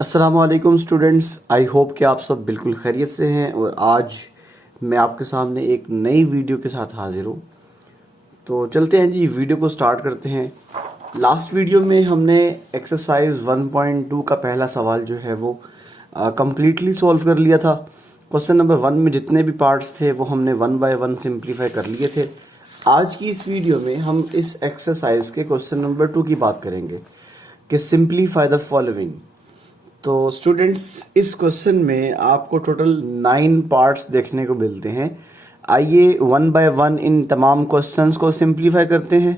अस्सलामुअलैकुम students, I hope कि आप सब बिल्कुल खैरियत से हैं और आज मैं आपके सामने एक नई वीडियो के साथ हाजिर हूँ। तो चलते हैं जी, वीडियो को स्टार्ट करते हैं। लास्ट वीडियो में हमने एक्सरसाइज 1.2 का पहला सवाल जो है वो कम्प्लीटली सॉल्व कर लिया था। क्वेश्चन नंबर 1 में जितने भी पार्ट्स थे वो हमने 1 बाय 1 सिंप्लीफाई कर लिए थे। आज की इस वीडियो में हम इस एक्सरसाइज के क्वेश्चन नंबर 2 की बात करेंगे कि सिंप्लीफाई द फॉलोइंग। तो स्टूडेंट्स, इस क्वेश्चन में आपको टोटल 9 पार्ट्स देखने को मिलते हैं। आइए 1 बाय 1 इन तमाम क्वेश्चंस को सिंप्लीफाई करते हैं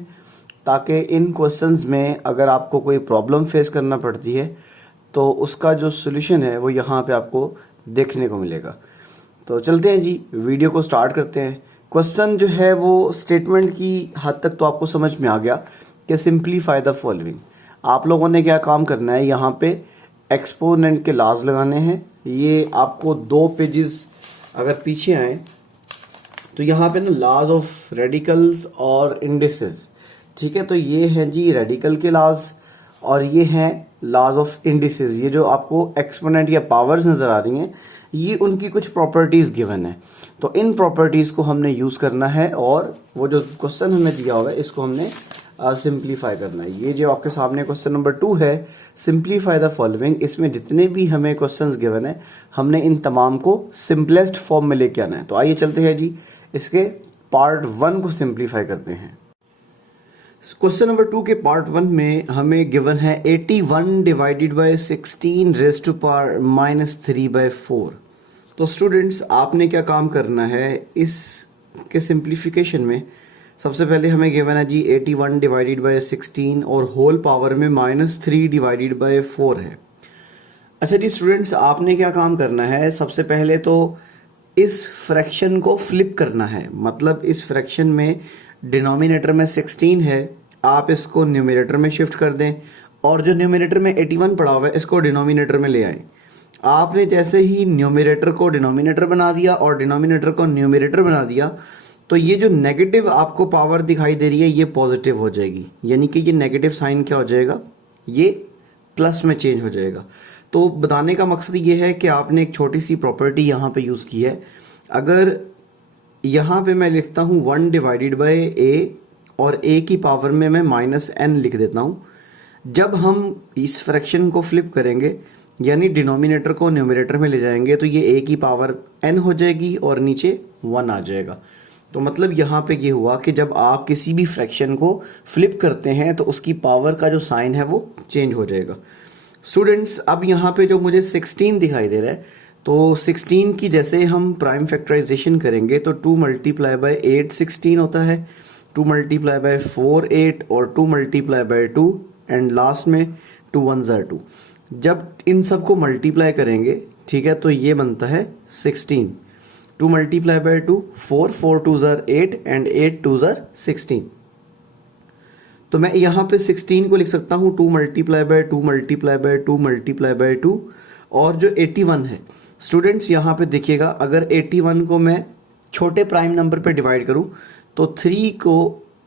ताकि इन क्वेश्चंस में अगर आपको कोई प्रॉब्लम फेस करना पड़ती है तो उसका जो सोल्यूशन है वो यहाँ पे आपको देखने को मिलेगा। तो चलते हैं जी, वीडियो को स्टार्ट करते हैं। क्वेश्चन जो है वो स्टेटमेंट की हद तक तो आपको समझ में आ गया कि सिंप्लीफाई द फॉलोइंग। आप लोगों ने क्या काम करना है, यहाँ पे एक्सपोनेंट के लॉज लगाने हैं। ये आपको 2 पेजेस अगर पीछे आए तो यहाँ पे ना लॉज ऑफ रेडिकल्स और इंडिसेस, ठीक है। तो ये हैं जी रेडिकल के लॉज और ये हैं लॉज ऑफ इंडिसेस। ये जो आपको एक्सपोनेंट या पावर्स नज़र आ रही हैं ये उनकी कुछ प्रॉपर्टीज़ गिवन है। तो इन प्रॉपर्टीज़ को हमने यूज़ करना है और वो जो क्वेश्चन हमें दिया होगा इसको हमने सिंप्लीफाई करना है। ये जो आपके सामने क्वेश्चन नंबर 2 है, सिंप्लीफाई द फॉलोइंग, इसमें जितने भी हमें क्वेश्चंस गिवन है हमने इन तमाम को सिंपलेस्ट फॉर्म में लेके आना है। तो आइए चलते हैं जी, इसके पार्ट 1 को सिंप्लीफाई करते हैं। क्वेश्चन नंबर 2 के पार्ट 1 में हमें गिवन है 81 divided by 16 raise to power -3/4। तो स्टूडेंट्स, आपने क्या काम करना है इस के सिंप्लीफिकेशन में। सबसे पहले हमें गिवन है जी 81 डिवाइडेड बाय 16 और होल पावर में -3 डिवाइडेड बाय 4 है। अच्छा जी स्टूडेंट्स, आपने क्या काम करना है, सबसे पहले तो इस फ्रैक्शन को फ्लिप करना है। मतलब इस फ्रैक्शन में डिनोमिनेटर में 16 है, आप इसको न्यूमरेटर में शिफ्ट कर दें और जो न्यूमरेटर में 81 पड़ा हुआ है इसको डिनोमिनेटर में ले आए। आपने जैसे ही न्यूमरेटर को डिनोमिनेटर बना दिया और डिनोमिनेटर को न्यूमरेटर बना दिया तो ये जो नेगेटिव आपको पावर दिखाई दे रही है ये पॉजिटिव हो जाएगी, यानी कि ये नेगेटिव साइन क्या हो जाएगा, ये प्लस में चेंज हो जाएगा। तो बताने का मकसद ये है कि आपने एक छोटी सी प्रॉपर्टी यहाँ पे यूज़ की है। अगर यहाँ पे मैं लिखता हूँ 1 डिवाइडेड बाय a और a की पावर में मैं -n लिख देता हूँ, जब हम इस फ्रैक्शन को फ्लिप करेंगे यानी डिनोमिनेटर को न्यूमरेटर में ले जाएंगे तो ये a की पावर n हो जाएगी और नीचे 1 आ जाएगा। तो मतलब यहाँ पे ये हुआ कि जब आप किसी भी फ्रैक्शन को फ्लिप करते हैं तो उसकी पावर का जो साइन है वो चेंज हो जाएगा। स्टूडेंट्स, अब यहाँ पे जो मुझे 16 दिखाई दे रहा है तो 16 की जैसे हम प्राइम फैक्टराइजेशन करेंगे तो 2 मल्टीप्लाई बाय 8 16 होता है, 2 मल्टीप्लाई बाय 4 8 और 2 मल्टीप्लाई बाय 2 एंड लास्ट में 2 1 2। जब इन सब को मल्टीप्लाई करेंगे, ठीक है, तो ये बनता है 16। 2 मल्टीप्लाई बाय 2 4 4 2 8 एंड 8 2 16। तो मैं यहाँ पे 16 को लिख सकता हूँ 2 multiply by 2 multiply by 2 multiply by 2 और जो 81 है स्टूडेंट्स यहाँ पे देखिएगा, अगर 81 को मैं छोटे प्राइम नंबर पे डिवाइड करूँ तो 3 को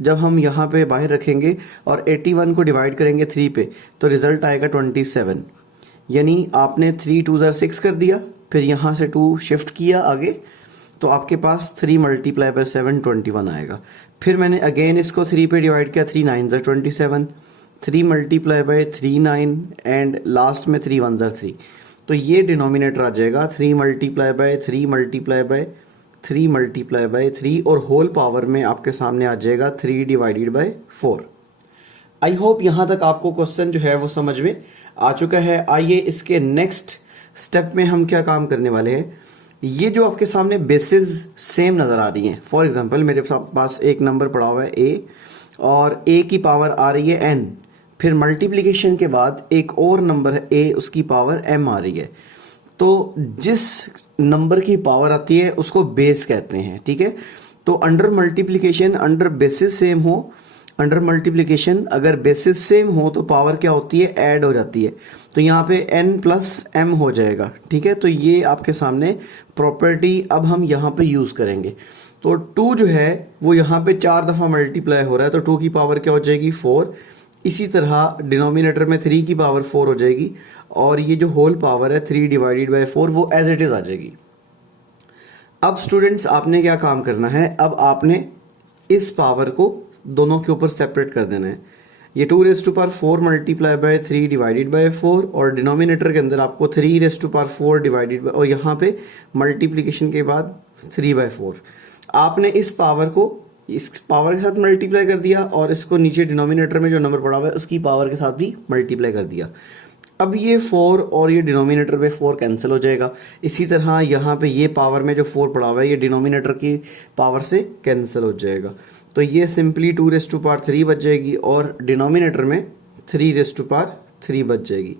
जब हम यहाँ पे बाहर रखेंगे और 81 को डिवाइड करेंगे 3 पे तो रिजल्ट आएगा 27। यानी आपने 3 2 6 कर दिया, फिर यहाँ से 2 शिफ्ट किया आगे तो आपके पास 3 मल्टीप्लाई बाय 7 21 आएगा। फिर मैंने अगेन इसको 3 पे डिवाइड किया, 3 9 27, 3 मल्टीप्लाई बाय 3 9 एंड लास्ट में 3 1 3। तो ये डिनोमिनेटर आ जाएगा 3 multiply by 3 multiply by 3 multiply by 3 और होल पावर में आपके सामने आ जाएगा 3 डिवाइडेड बाय 4। आई होप यहाँ तक आपको क्वेश्चन जो है वो समझ में आ चुका है। आइए इसके नेक्स्ट स्टेप में हम क्या काम करने वाले हैं। ये जो आपके सामने बेसिस सेम नज़र आ रही हैं, फॉर एग्जांपल मेरे पास एक नंबर पड़ा हुआ है a और a की पावर आ रही है n, फिर मल्टीप्लिकेशन के बाद एक और नंबर है a, उसकी पावर m आ रही है। तो जिस नंबर की पावर आती है उसको बेस कहते हैं, ठीक है। तो under multiplication under basis same हो, अंडर मल्टीप्लिकेशन अगर बेसिस सेम हो तो पावर क्या होती है, ऐड हो जाती है। तो यहाँ पे n प्लस m हो जाएगा, ठीक है। तो ये आपके सामने प्रॉपर्टी अब हम यहाँ पे यूज़ करेंगे। तो 2 जो है वो यहाँ पे 4 दफ़ा मल्टीप्लाई हो रहा है तो 2 की पावर क्या हो जाएगी 4, इसी तरह डिनोमिनेटर में 3 की पावर 4 हो जाएगी और ये जो होल पावर है 3 डिवाइडेड बाय 4 वो एज इट इज़ आ जाएगी। अब स्टूडेंट्स आपने क्या काम करना है, अब आपने इस पावर को दोनों के ऊपर सेपरेट कर देना है। ये 2⁴ मल्टीप्लाई बाय 3 डिवाइडेड बाय 4 और डिनोमिनेटर के अंदर आपको 3⁴ डिवाइडेड बाय, और यहाँ पे मल्टीप्लिकेशन के बाद 3/4 आपने इस पावर को इस पावर के साथ मल्टीप्लाई कर दिया और इसको नीचे डिनोमिनेटर में जो नंबर पड़ा हुआ है उसकी पावर के साथ भी मल्टीप्लाई कर दिया। अब ये 4 और ये डिनोमिनेटर पे 4 कैंसिल हो जाएगा। इसी तरह यहाँ पे ये पावर में जो 4 पड़ा हुआ है ये डिनोमिनेटर की पावर से कैंसिल हो जाएगा। तो ये सिंपली 2⁵ बच जाएगी और डिनोमिनेटर में 3⁵ बच जाएगी।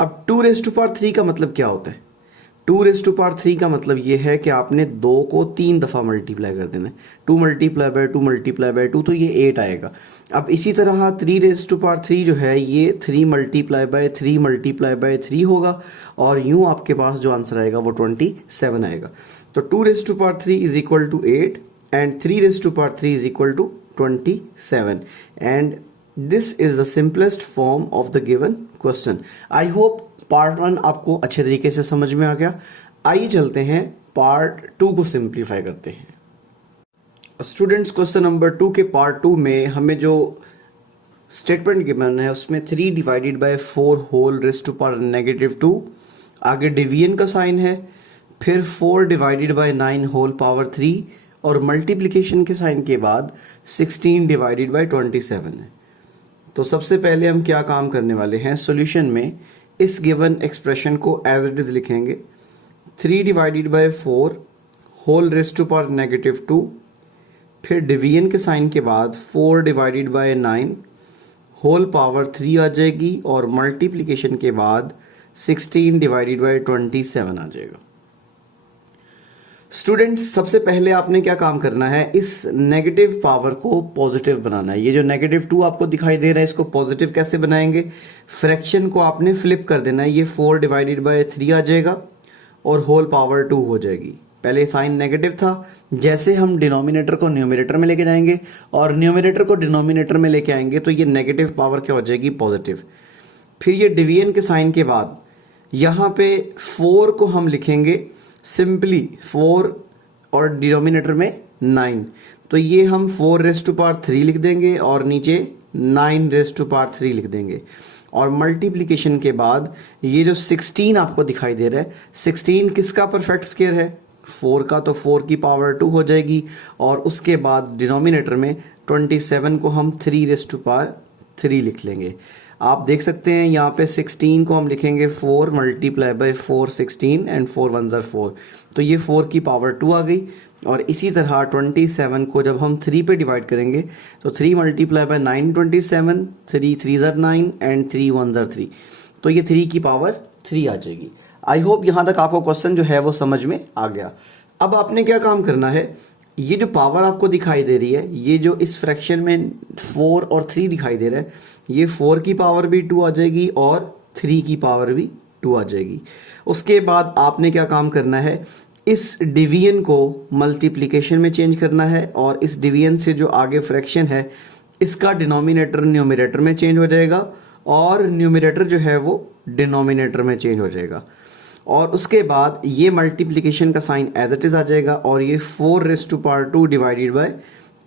अब 2⁵ का मतलब क्या होता है? 2⁵ का मतलब ये है कि आपने 2 को 3 दफ़ा मल्टीप्लाई कर देना है। 2 मल्टीप्लाई बाय 2 मल्टीप्लाई बाय 2 तो ये 8 आएगा। अब इसी तरह 3⁵ जो है ये 3 मल्टीप्लाई बाय 3 मल्टीप्लाई बाय 3 होगा और यूँ आपके पास जो आंसर आएगा वो 27 आएगा। तो 2⁵ is equal to 8 and 3⁵ is equal to 27 and this is the simplest form of the given question. I hope part 1 आपको अच्छे तरीके से समझ में आ गया। आइए चलते हैं पार्ट 2 को सिंप्लीफाई करते हैं। स्टूडेंट्स क्वेश्चन नंबर 2 के पार्ट 2 में हमें जो स्टेटमेंट गिवन है उसमें 3 divided by 4 whole raise to power -2, आगे डिवीजन का साइन है, फिर 4 डिवाइडेड बाय 9 होल पावर 3 और मल्टीप्लिकेशन के साइन के बाद 16 डिवाइडेड बाय 27 है। तो सबसे पहले हम क्या काम करने वाले हैं, सॉल्यूशन में इस गिवन एक्सप्रेशन को एज इट इज़ लिखेंगे। 3 divided by 4 whole raise to power -2, फिर डिवीजन के साइन के बाद 4 डिवाइडेड बाय 9 होल पावर 3 आ जाएगी और मल्टीप्लिकेशन के बाद 16 डिवाइडेड बाय 27 आ जाएगा। स्टूडेंट्स सबसे पहले आपने क्या काम करना है, इस नेगेटिव पावर को पॉजिटिव बनाना है। ये जो -2 आपको दिखाई दे रहा है इसको पॉजिटिव कैसे बनाएंगे, फ्रैक्शन को आपने फ्लिप कर देना है। ये 4 डिवाइडेड बाय 3 आ जाएगा और होल पावर 2 हो जाएगी। पहले साइन नेगेटिव था, जैसे हम डिनोमिनेटर को न्यूमरेटर में लेके जाएंगे और न्यूमरेटर को डिनोमिनेटर में लेके आएंगे तो ये नेगेटिव पावर क्या हो जाएगी, पॉजिटिव। फिर ये डिवीजन के साइन के बाद यहाँ पे 4 को हम लिखेंगे सिंपली 4 और डिनोमिनेटर में 9, तो ये हम 4⁵3 लिख देंगे और नीचे 9⁵3 लिख देंगे। और मल्टीप्लिकेशन के बाद ये जो 16 आपको दिखाई दे रहा है, 16 किसका परफेक्ट स्क्वायर है, 4 का, तो 4 की पावर 2 हो जाएगी और उसके बाद डिनोमिनेटर में 27 को हम 3⁵3 लिख लेंगे। आप देख सकते हैं यहाँ पे 16 को हम लिखेंगे 4 मल्टीप्लाई बाय 4 16 एंड 4 1 ज़र 4, तो ये 4 की पावर 2 आ गई। और इसी तरह 27 को जब हम 3 पे डिवाइड करेंगे तो 3 मल्टीप्लाई बाय 9 27, 3 3 ज़र 9 एंड 3 1 ज़र 3, तो ये 3 की पावर 3 आ जाएगी। आई होप यहाँ तक आपको क्वेश्चन जो है वो समझ में आ गया। अब आपने क्या काम करना है, ये जो पावर आपको दिखाई दे रही है, ये जो इस फ्रैक्शन में 4 और 3 दिखाई दे रहा है, ये 4 की पावर भी 2 आ जाएगी और 3 की पावर भी 2 आ जाएगी। उसके बाद आपने क्या काम करना है, इस डिवीजन को मल्टीप्लिकेशन में चेंज करना है और इस डिवीजन से जो आगे फ्रैक्शन है इसका डिनोमिनेटर न्यूमरेटर में चेंज हो जाएगा और न्यूमरेटर जो है वो डिनोमिनेटर में चेंज हो जाएगा। और उसके बाद ये मल्टीप्लिकेशन का साइन एज इट इज़ आ जाएगा और ये 4⁵2 divided by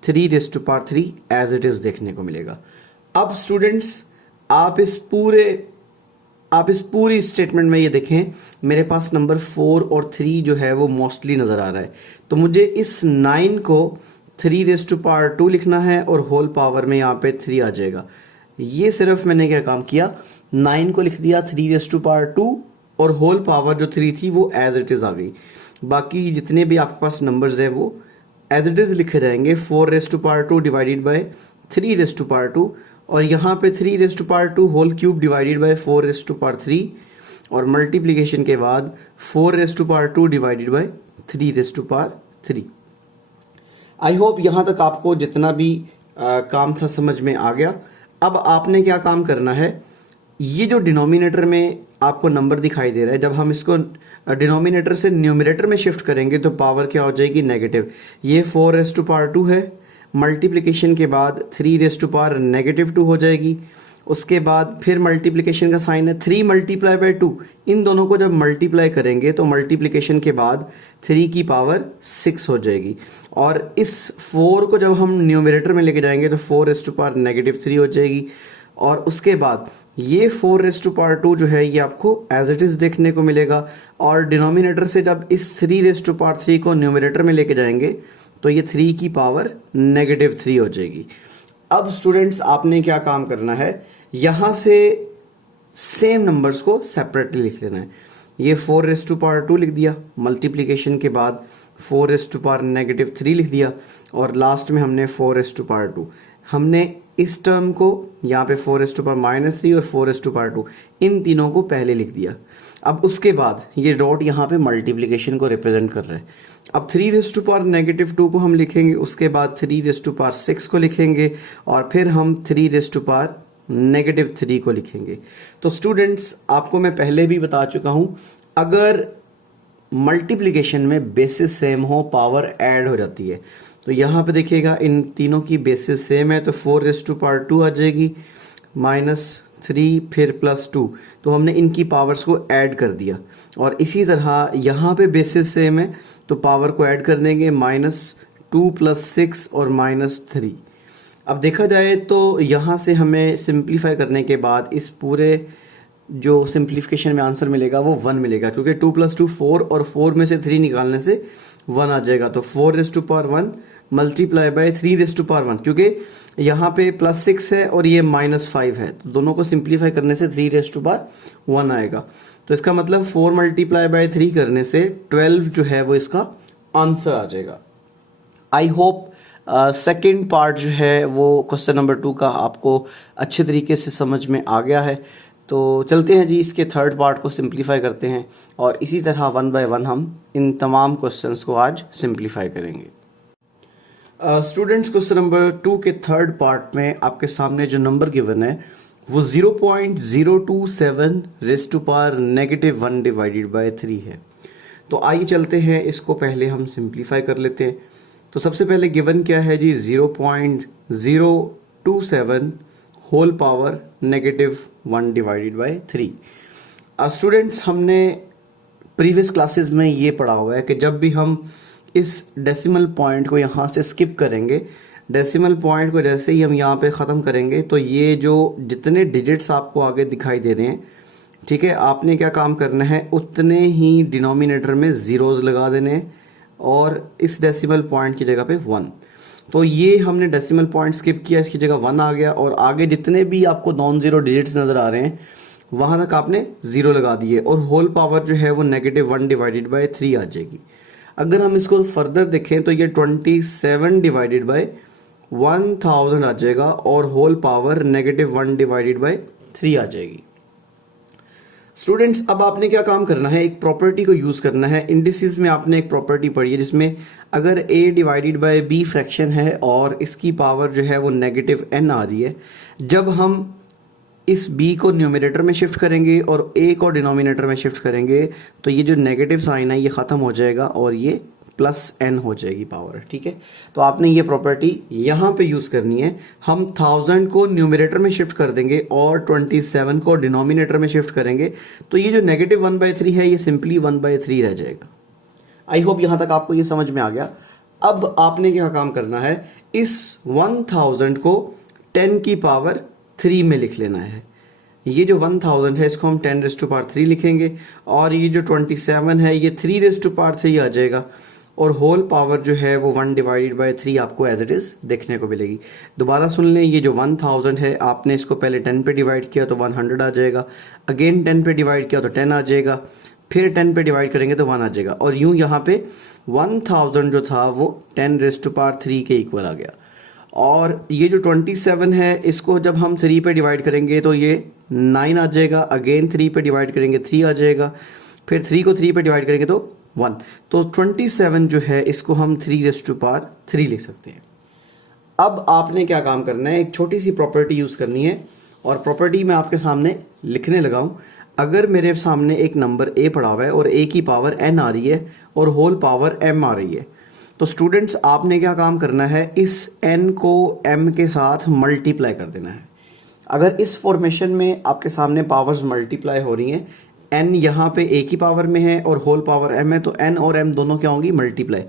3⁵3 as it is देखने को मिलेगा। अब स्टूडेंट्स आप इस पूरी स्टेटमेंट में ये देखें, मेरे पास नंबर 4 और 3 जो है वो मोस्टली नज़र आ रहा है, तो मुझे इस 9 को 3⁵2 लिखना है और होल पावर में यहाँ पे 3 आ जाएगा। ये सिर्फ मैंने क्या काम किया, 9 को लिख दिया 3⁵2 और होल पावर जो 3 थी वो एज इट इज़ आ गई। बाकी जितने भी आपके पास नंबर्स है वो एज इट इज़ लिखे जाएंगे। 4⁵2 डिवाइडेड बाय 3⁵2 और यहाँ पे 3⁵2 होल क्यूब डिवाइडेड बाय 4⁵3 और मल्टीप्लिकेशन के बाद 4⁵2 डिवाइडेड बाय 3⁵3। आई होप यहाँ तक आपको जितना भी काम था समझ में आ गया। अब आपने क्या काम करना है, ये जो डिनोमिनेटर में आपको नंबर दिखाई दे रहा है, जब हम इसको डिनोमिनेटर से न्यूमरेटर में शिफ्ट करेंगे तो पावर क्या हो जाएगी, नेगेटिव। ये 4⁵2 है मल्टीप्लिकेशन के बाद 3 रेज़ टू पावर -2 हो जाएगी। उसके बाद फिर मल्टीप्लिकेशन का साइन है 3 मल्टीप्लाई बाय 2, इन दोनों को जब मल्टीप्लाई करेंगे तो मल्टीप्लिकेशन के बाद 3 की पावर 6 हो जाएगी। और इस 4 को जब हम न्यूमरेटर में लेके जाएंगे तो 4 रेज़ टू पावर -3 हो जाएगी। और उसके बाद ये 4 रेज़ टू पावर 2 जो है ये आपको एज इट इज़ देखने को मिलेगा। और डिनोमिनेटर से जब इस 3 रेज़ टू पावर 3 को न्यूमरेटर में लेके जाएंगे तो ये 3 की पावर -3 हो जाएगी। अब स्टूडेंट्स आपने क्या काम करना है, यहाँ से सेम नंबर्स को सेपरेटली लिख लेना है। ये 4 रेज़ टू पावर 2 लिख दिया, मल्टीप्लिकेशन के बाद 4 रेज़ टू पावर -3 लिख दिया, और लास्ट में हमने 4 रेज़ टू पावर 2। हमने इस टर्म को यहाँ पे 4 रेज़ टू पावर -3 और 4 रेज़ टू पावर 2 इन तीनों को पहले लिख दिया। अब उसके बाद ये डॉट यहाँ पे मल्टीप्लिकेशन को रिप्रेजेंट कर रहा है। अब 3 रेज़ टू पावर -2 को हम लिखेंगे, उसके बाद 3 रेज़ टू पावर 6 को लिखेंगे, और फिर हम 3 रेज़ टू पावर -3 को लिखेंगे। तो स्टूडेंट्स आपको मैं पहले भी बता चुका हूँ, अगर मल्टीप्लिकेशन में बेसिस सेम हो पावर ऐड हो जाती है। तो यहाँ पे देखिएगा इन तीनों की बेसिस सेम है, तो 4 रेज़ टू पावर 2 आ जाएगी, -3 फिर +2, तो हमने इनकी पावर्स को ऐड कर दिया। और इसी तरह यहाँ पे बेसिस सेम है तो पावर को ऐड कर देंगे, -2 + 6 और -3। अब देखा जाए तो यहाँ से हमें सिंप्लीफाई करने के बाद इस पूरे जो सिंप्लीफिकेशन में आंसर मिलेगा वो 1 मिलेगा, क्योंकि 2 + 2 4 और 4 में से 3 निकालने से 1 आ जाएगा। तो 4 raise to power 1 multiply by 3 raise to power 1, क्योंकि यहाँ पे +6 है और ये -5 है, तो दोनों को सिंप्लीफाई करने से 3 रेज़ टू पावर 1 आएगा। तो इसका मतलब 4 मल्टीप्लाई बाय 3 करने से 12 जो है वो इसका आंसर आ जाएगा। आई होप सेकेंड पार्ट जो है वो क्वेश्चन नंबर 2 का आपको अच्छे तरीके से समझ में आ गया है। तो चलते हैं जी, इसके थर्ड पार्ट को सिंप्लीफाई करते हैं, और इसी तरह 1 बाय 1 हम इन तमाम क्वेश्चंस को आज सिंप्लीफाई करेंगे। स्टूडेंट्स क्वेश्चन नंबर 2 के थर्ड पार्ट में आपके सामने जो नंबर गिवन है वो 0.027 raise to power -1 divided by 3 है। तो आइए चलते हैं, इसको पहले हम सिंप्लीफाई कर लेते हैं। तो सबसे पहले गिवन क्या है जी, 0.027 whole power -1 divided by 3। Students हमने प्रीवियस क्लासेस में ये पढ़ा हुआ है कि जब भी हम इस डेसिमल पॉइंट को यहाँ से स्किप करेंगे, डेसिमल पॉइंट को जैसे ही हम यहाँ पे ख़त्म करेंगे तो ये जो जितने डिजिट्स आपको आगे दिखाई दे रहे हैं, ठीक है, आपने क्या काम करना है, उतने ही डिनोमिनेटर में ज़ीरोज़ लगा देने हैं और इस डेसिमल पॉइंट की जगह पे 1। तो ये हमने डेसिमल पॉइंट स्किप किया, इसकी जगह 1 आ गया, और आगे जितने भी आपको नॉन ज़ीरो डिजिट्स नज़र आ रहे हैं वहाँ तक आपने ज़ीरो लगा दिए, और होल पावर जो है वो -1 डिवाइडेड बाय 3 आ जाएगी। अगर हम इसको फर्दर देखें तो ये 27 डिवाइडेड बाय 1000 आ जाएगा, और होल पावर -1 डिवाइडेड बाय 3 आ जाएगी। स्टूडेंट्स अब आपने क्या काम करना है, एक प्रॉपर्टी को यूज़ करना है। इंडिसेस में आपने एक प्रॉपर्टी पढ़ी है जिसमें अगर a divided by b fraction है और इसकी पावर जो है वो -n आ रही है, जब हम इस b को न्यूमरेटर में शिफ्ट करेंगे और a को डिनोमिनेटर में शिफ्ट करेंगे तो ये जो नेगेटिव साइन है ये ख़त्म हो जाएगा और ये +n हो जाएगी पावर, ठीक है। तो आपने ये प्रॉपर्टी यहाँ पे यूज़ करनी है। हम 1000 को न्यूमरेटर में शिफ्ट कर देंगे और 27 को डिनोमिनेटर में शिफ्ट करेंगे, तो ये जो -1/3 है ये सिंपली 1/3 रह जाएगा। आई होप यहाँ तक आपको ये समझ में आ गया। अब आपने क्या काम करना है, इस 1000 को 10 की पावर 3 में लिख लेना है। ये जो 1000 है इसको हम 10⁻³ लिखेंगे, और ये जो 27 है ये 3⁻³ आ जाएगा, और होल पावर जो है वो 1 डिवाइडेड बाय 3 आपको एज इट इज़ देखने को मिलेगी। दोबारा सुन लें, ये जो 1000 है आपने इसको पहले 10 पे डिवाइड किया तो 100 आ जाएगा, अगेन 10 पे डिवाइड किया तो 10 आ जाएगा, फिर 10 पे डिवाइड करेंगे तो 1 आ जाएगा, और यूँ यहाँ पे 1000 जो था वो 10⁻³ के इक्वल आ गया। और ये जो 27 है इसको जब हम 3 पे डिवाइड करेंगे तो ये 9 आ जाएगा, अगेन 3 पे डिवाइड करेंगे 3 आ जाएगा, फिर 3 को 3 पे डिवाइड करेंगे तो 1। तो 27 जो है इसको हम 3⁻³ लिख सकते हैं। अब आपने क्या काम करना है, एक छोटी सी प्रॉपर्टी यूज़ करनी है, और प्रॉपर्टी मैं आपके सामने लिखने लगा हूँ। अगर मेरे सामने एक नंबर a पड़ा हुआ है और a की पावर n आ रही है और होल पावर m आ रही है, तो स्टूडेंट्स आपने क्या काम करना है, इस n को m के साथ मल्टीप्लाई कर देना है। अगर इस फॉर्मेशन में आपके सामने पावर्स मल्टीप्लाई हो रही हैं, n यहाँ पे a की पावर में है और होल पावर m है, तो n और m दोनों क्या होंगी, मल्टीप्लाई।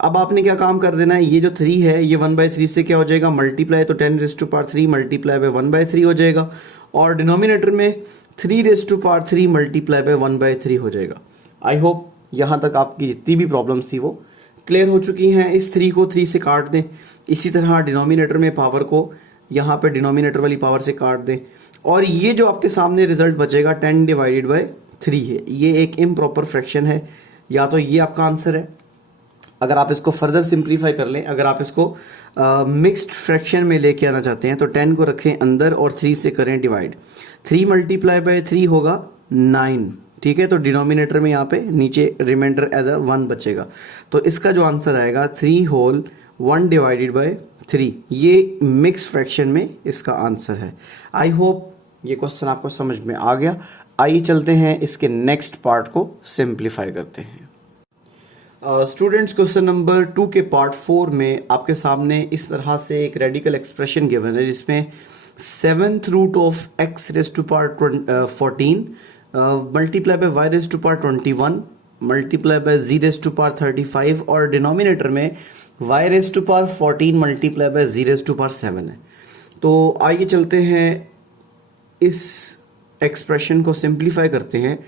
अब आपने क्या काम कर देना है, ये जो 3 है ये 1/3 से क्या हो जाएगा, मल्टीप्लाई, तो 10⁻³ मल्टीप्लाई बाय 1/3 हो जाएगा, और डिनोमिनेटर में 3⁻³ मल्टीप्लाई बाय 1/3 हो जाएगा। आई होप यहाँ तक आपकी जितनी भी प्रॉब्लम्स थी वो क्लियर हो चुकी हैं। इस 3 को 3 से काट दें, इसी तरह डिनोमिनेटर में पावर को यहाँ पे डिनोमिनेटर वाली पावर से काट दें, और ये जो आपके सामने रिजल्ट बचेगा 10/3 है। ये एक इम्प्रॉपर फ्रैक्शन है, या तो ये आपका आंसर है। अगर आप इसको फर्दर सिंप्लीफाई कर लें, अगर आप इसको मिक्स्ड फ्रैक्शन में लेके आना चाहते हैं तो 10 को रखें अंदर और 3 से करें डिवाइड। 3 × 3 होगा 9, ठीक है। तो डिनोमिनेटर में यहाँ पे नीचे रिमाइंडर एज अ 1 बचेगा, तो इसका जो आंसर आएगा 3 होल 1/3। ये मिक्स फ्रैक्शन में इसका आंसर है। आई होप ये क्वेश्चन आपको समझ में आ गया। आइए चलते हैं इसके नेक्स्ट पार्ट को सिंप्लीफाई करते हैं। स्टूडेंट्स क्वेश्चन नंबर 2 के पार्ट 4 में आपके सामने इस तरह से एक रेडिकल एक्सप्रेशन गिवन है, जिसमें 7th root of x⁻14 multiply by y⁻21 multiply by z⁻35 और डिनोमिनेटर में y⁻14 मल्टीप्लाई बाय z⁻7 है। तो आइए चलते हैं इस एक्सप्रेशन को सिंप्लीफाई करते हैं,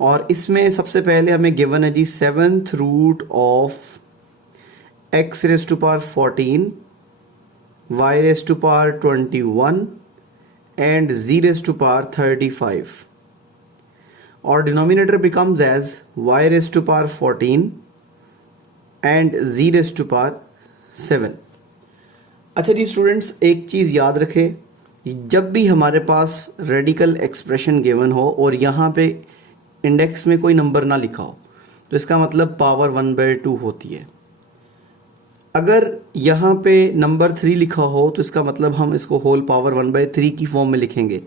और इसमें सबसे पहले हमें गिवन है जी 7th root of x⁻14 y⁻21 and z⁻35, और denominator becomes as y⁻14 and z⁻7। अच्छा जी स्टूडेंट्स, एक चीज़ याद रखें, जब भी हमारे पास रेडिकल एक्सप्रेशन गिवन हो और यहाँ पे इंडेक्स में कोई नंबर ना लिखा हो, तो इसका मतलब पावर 1/2 होती है। अगर यहाँ पे नंबर 3 लिखा हो तो इसका मतलब हम इसको होल पावर 1/3 की फॉर्म में लिखेंगे।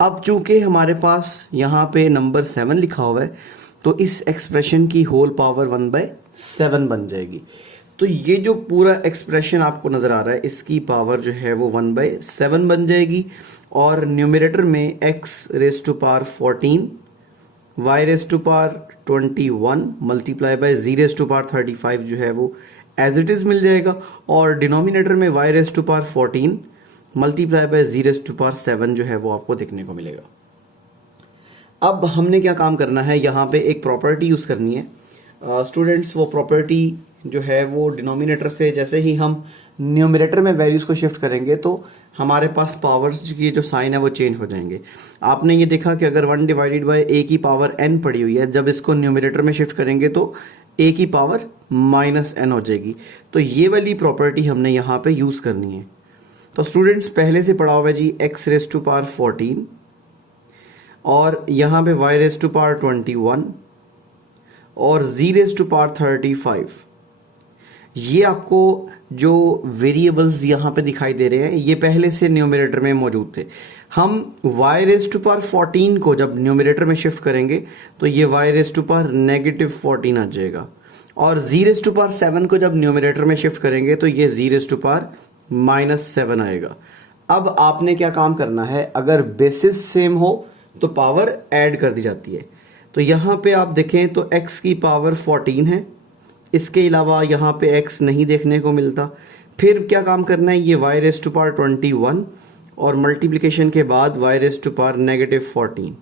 अब चूंकि हमारे पास यहाँ पे नंबर 7 लिखा हुआ है, तो इस एक्सप्रेशन की होल पावर 1/7 बन जाएगी। तो ये जो पूरा एक्सप्रेशन आपको नज़र आ रहा है, इसकी पावर जो है वो 1/7 बन जाएगी, और न्यूमरेटर में x⁻14 y⁻21 multiply by z⁻35 जो है वो एज इट इज़ मिल जाएगा, और डिनोमिनेटर में y⁻14 मल्टीप्लाई बाय z⁻7 जो है वो आपको देखने को मिलेगा। अब हमने क्या काम करना है, यहाँ पे एक प्रॉपर्टी यूज़ करनी है स्टूडेंट्स। वो प्रॉपर्टी जो है वो डिनोमिनेटर से जैसे ही हम न्यूमरेटर में वैल्यूज़ को शिफ्ट करेंगे तो हमारे पास पावर्स की जो साइन है वो चेंज हो जाएंगे। आपने ये देखा कि अगर 1/a की पावर n पड़ी हुई है, जब इसको न्यूमरेटर में शिफ्ट करेंगे तो a की पावर -n हो जाएगी। तो ये वाली प्रॉपर्टी हमने यहाँ पे यूज़ करनी है। तो स्टूडेंट्स पहले से पढ़ा हुआ है जी x⁻14 और यहाँ पे y⁻21 और z⁻35। ये आपको जो वेरिएबल्स यहाँ पे दिखाई दे रहे हैं ये पहले से न्यूमरेटर में मौजूद थे। हम y⁻14 को जब न्यूमरेटर में शिफ्ट करेंगे तो ये y⁻14 आ जाएगा, और z⁻7 को जब न्यूमरेटर में शिफ्ट करेंगे तो ये z⁻7 आएगा। अब आपने क्या काम करना है, अगर बेसिस सेम हो तो पावर ऐड कर दी जाती है। तो यहाँ पे आप देखें तो x की पावर 14 है, इसके अलावा यहाँ पे x नहीं देखने को मिलता। फिर क्या काम करना है, ये y⁻21 और मल्टीप्लिकेशन के बाद y⁻14।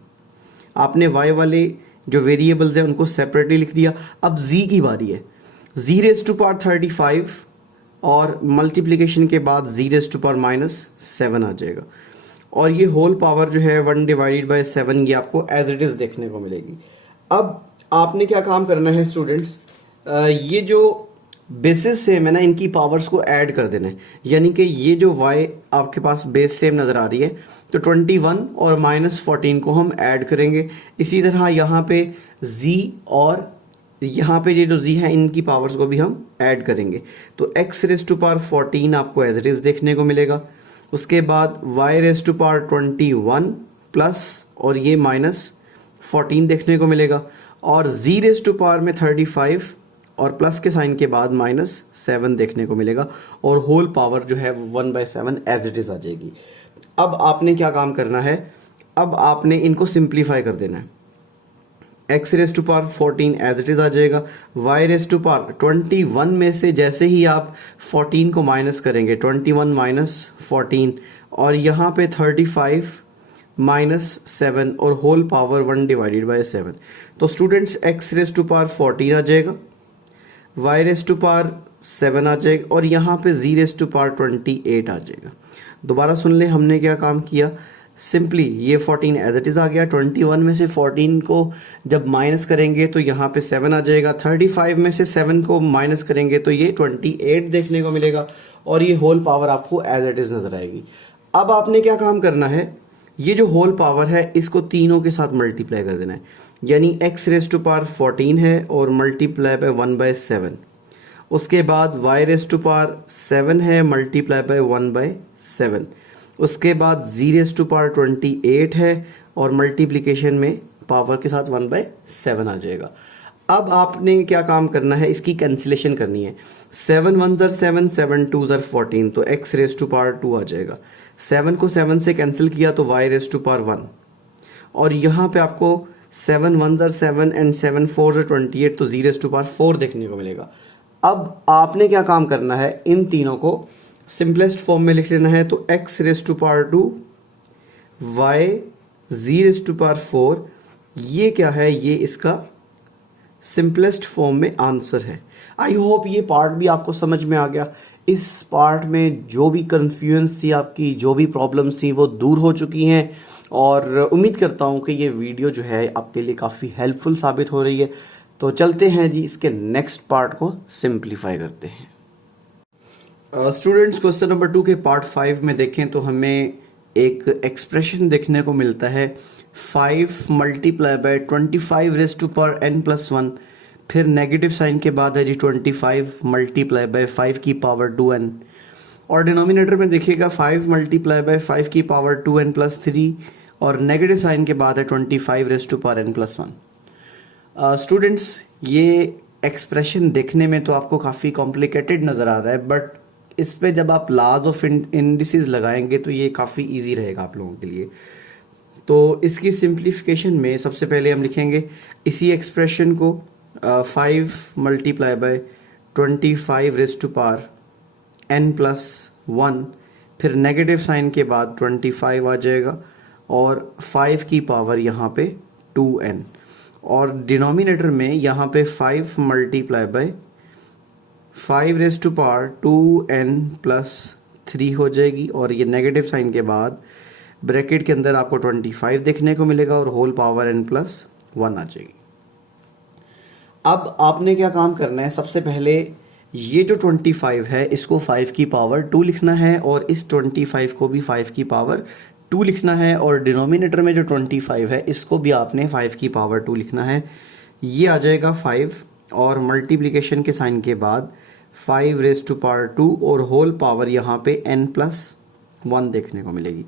आपने y वाले जो वेरिएबल्स हैं उनको सेपरेटली लिख दिया। अब z की बारी है, z⁻35 और मल्टीप्लिकेशन के बाद z⁻7 आ जाएगा, और ये होल पावर जो है 1/7 ये आपको एज इट इज़ देखने को मिलेगी। अब आपने क्या काम करना है स्टूडेंट्स, ये जो बेसिस सेम है ना, इनकी पावर्स को ऐड कर देना है। यानी कि ये जो y आपके पास बेस सेम नज़र आ रही है तो 21 और -14 को हम ऐड करेंगे। इसी तरह यहाँ पे z और यहाँ पे ये जो z है इनकी पावर्स को भी हम ऐड करेंगे। तो x⁻14 आपको एज इट इज़ देखने को मिलेगा। उसके बाद y⁻21 प्लस और ये -14 देखने को मिलेगा, और z⁻35 और प्लस के साइन के बाद -7 देखने को मिलेगा और होल पावर जो है वो 1/7 एज इट इज़ आ जाएगी। अब आपने क्या काम करना है, अब आपने इनको सिंप्लीफाई कर देना है। x raise to power 14 as it is आ जाएगा। y रेस टू पावर 21 में से जैसे ही आप 14 को माइनस करेंगे, 21 - 14 और यहाँ पे 35 -7 और होल पावर 1/7, तो students x raise to power 14 आ जाएगा, y रेस टू पावर 7 आ जाएगा और यहाँ पे z रेस टू पावर 28 आ जाएगा। दोबारा सुन ले, हमने क्या काम किया, सिंपली ये 14 एज इट इज़ आ गया। 21 में से 14 को जब माइनस करेंगे तो यहाँ पे 7 आ जाएगा। 35 में से 7 को माइनस करेंगे तो ये 28 देखने को मिलेगा और ये होल पावर आपको एज इट इज़ नज़र आएगी। अब आपने क्या काम करना है, ये जो होल पावर है इसको तीनों के साथ मल्टीप्लाई कर देना है, यानी x रेस टू पावर 14 है और मल्टीप्लाई बाय 1/7, उसके बाद y रेस टू पावर 7 है मल्टीप्लाई बाय 1/7, उसके बाद z रेस टू पावर 28 है और मल्टीप्लिकेशन में पावर के साथ 1/7 आ जाएगा। अब आपने क्या काम करना है, इसकी कैंसिलेशन करनी है। 7 1 7, 7 2 14, तो x रेस टू पावर 2 आ जाएगा। 7 को 7 से कैंसिल किया तो y रेस टू पावर 1 और यहाँ पे आपको 7 1 7 एंड 7 4 28, तो z रेस टू पावर 4 देखने को मिलेगा। अब आपने क्या काम करना है, इन तीनों को सिंपलेस्ट फॉर्म में लिख लेना है, तो x raise to power 2 y z raise to power 4, ये क्या है, ये इसका सिंपलेस्ट फॉर्म में आंसर है। आई होप ये पार्ट भी आपको समझ में आ गया। इस पार्ट में जो भी कन्फ्यूजन्स थी आपकी, जो भी प्रॉब्लम्स थी वो दूर हो चुकी हैं और उम्मीद करता हूँ कि ये वीडियो जो है आपके लिए काफ़ी हेल्पफुल साबित हो रही है। तो चलते हैं जी, इसके नेक्स्ट पार्ट को सिंप्लीफाई करते हैं। स्टूडेंट्स, क्वेश्चन नंबर 2 के पार्ट 5 में देखें तो हमें एक एक्सप्रेशन देखने को मिलता है 5 multiply by 25 raise to power n+1, फिर नेगेटिव साइन के बाद है जी 25 मल्टीप्लाई बाय 5 की पावर 2n और डिनोमिनेटर में देखिएगा 5 मल्टीप्लाई बाय 5 की पावर 2n+3 और नेगेटिव साइन के बाद है 25 raise to power n+1। Students, ये एक्सप्रेशन देखने में तो आपको काफ़ी कॉम्प्लिकेटेड नज़र आ रहा है, बट इस पे जब आप लाज ऑफ इंडिसेस लगाएंगे तो ये काफ़ी इजी रहेगा आप लोगों के लिए। तो इसकी सिंप्लीफिकेशन में सबसे पहले हम लिखेंगे इसी एक्सप्रेशन को 5 multiply by 25 raise to power n+1, फिर नेगेटिव साइन के बाद 25 आ जाएगा और 5 की पावर यहाँ पे 2n और डिनोमिनेटर में यहाँ पे 5 multiply by 5 raise to power 2n+3 हो जाएगी और ये नेगेटिव साइन के बाद ब्रैकेट के अंदर आपको 25 देखने को मिलेगा और होल पावर n+1 आ जाएगी। अब आपने क्या काम करना है, सबसे पहले ये जो 25 है इसको 5 की पावर 2 लिखना है और इस 25 को भी 5 की पावर 2 लिखना है और डिनोमिनेटर में जो 25 है इसको भी आपने 5 की पावर 2 लिखना है। ये आ जाएगा 5 और मल्टीप्लिकेशन के साइन के बाद 5 रेस टू पावर 2 और होल पावर यहाँ पे n+1 देखने को मिलेगी।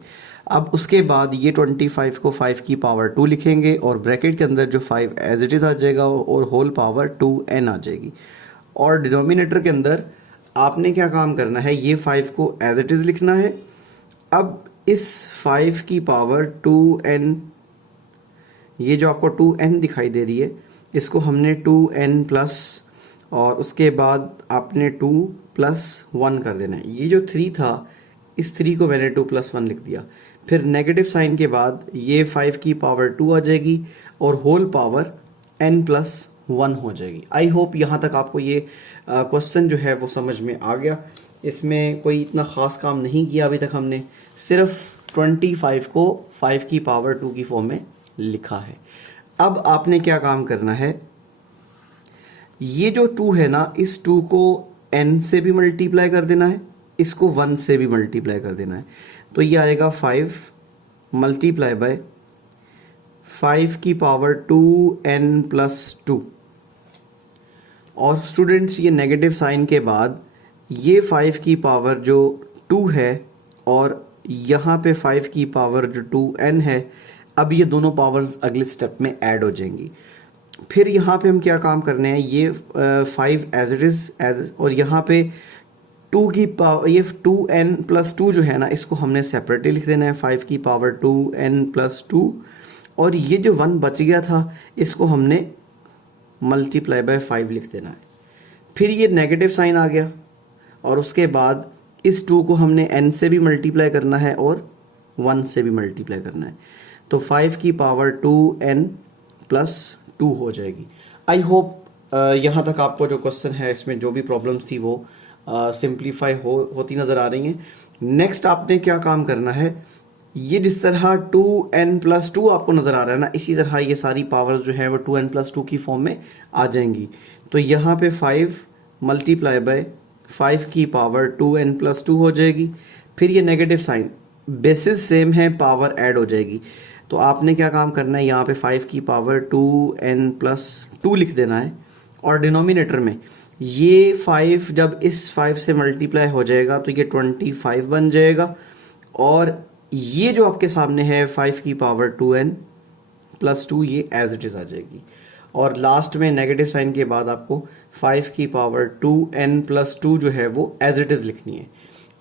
अब उसके बाद ये 25 को 5 की पावर 2 लिखेंगे और ब्रैकेट के अंदर जो 5 एज इट इज़ आ जाएगा और होल पावर 2n आ जाएगी और डिनोमिनेटर के अंदर आपने क्या काम करना है, ये 5 को एज इट इज़ लिखना है। अब इस 5 की पावर 2n, ये जो आपको 2n दिखाई दे रही है इसको हमने 2n प्लस और उसके बाद आपने 2+1 कर देना है। ये जो 3 था इस 3 को मैंने 2+1 लिख दिया, फिर नेगेटिव साइन के बाद ये 5 की पावर 2 आ जाएगी और होल पावर n+1 हो जाएगी। आई होप यहाँ तक आपको ये क्वेश्चन जो है वो समझ में आ गया। इसमें कोई इतना ख़ास काम नहीं किया अभी तक हमने, सिर्फ 25 को 5 की पावर 2 की फॉर्म में लिखा है। अब आपने क्या काम करना है, ये जो 2 है ना, इस 2 को n से भी मल्टीप्लाई कर देना है, इसको 1 से भी मल्टीप्लाई कर देना है, तो ये आएगा 5 मल्टीप्लाई बाय 5 की पावर 2n+2 और स्टूडेंट्स ये नेगेटिव साइन के बाद ये 5 की पावर जो 2 है और यहाँ पे 5 की पावर जो 2n है, अब ये दोनों पावर्स अगले स्टेप में ऐड हो जाएंगी फिर यहाँ पे हम क्या काम करने हैं, ये 5 एज इट इज़ एज, और यहाँ पे 2 की पावर, ये 2n+2 जो है ना, इसको हमने सेपरेटली लिख देना है, 5 की पावर 2n+2, और ये जो 1 बच गया था इसको हमने मल्टीप्लाई बाय 5 लिख देना है। फिर ये नेगेटिव साइन आ गया, और उसके बाद इस 2 को हमने n से भी मल्टीप्लाई करना है और 1 से भी मल्टीप्लाई करना है, तो 5 की पावर 2n+2 हो जाएगी। आई होप यहाँ तक आपको जो क्वेश्चन है इसमें जो भी प्रॉब्लम्स थी वो सिंप्लीफाई होती नज़र आ रही हैं। नेक्स्ट आपने क्या काम करना है, ये जिस तरह 2n+2 आपको नज़र आ रहा है ना, इसी तरह ये सारी पावर्स जो है वो 2n+2 की फॉर्म में आ जाएंगी। तो यहाँ पे 5 मल्टीप्लाई बाय 5 की पावर 2n+2 हो जाएगी। फिर ये नेगेटिव साइन, बेसिस सेम है, पावर ऐड हो जाएगी। तो आपने क्या काम करना है, यहाँ पे 5 की पावर 2n+2 लिख देना है, और डिनोमिनेटर में ये 5 जब इस 5 से मल्टीप्लाई हो जाएगा तो ये 25 बन जाएगा, और ये जो आपके सामने है 5 की पावर 2n+2 ये एज इट इज़ आ जाएगी। और लास्ट में नेगेटिव साइन के बाद आपको 5 की पावर 2n+2 जो है वो एज इट इज़ लिखनी है।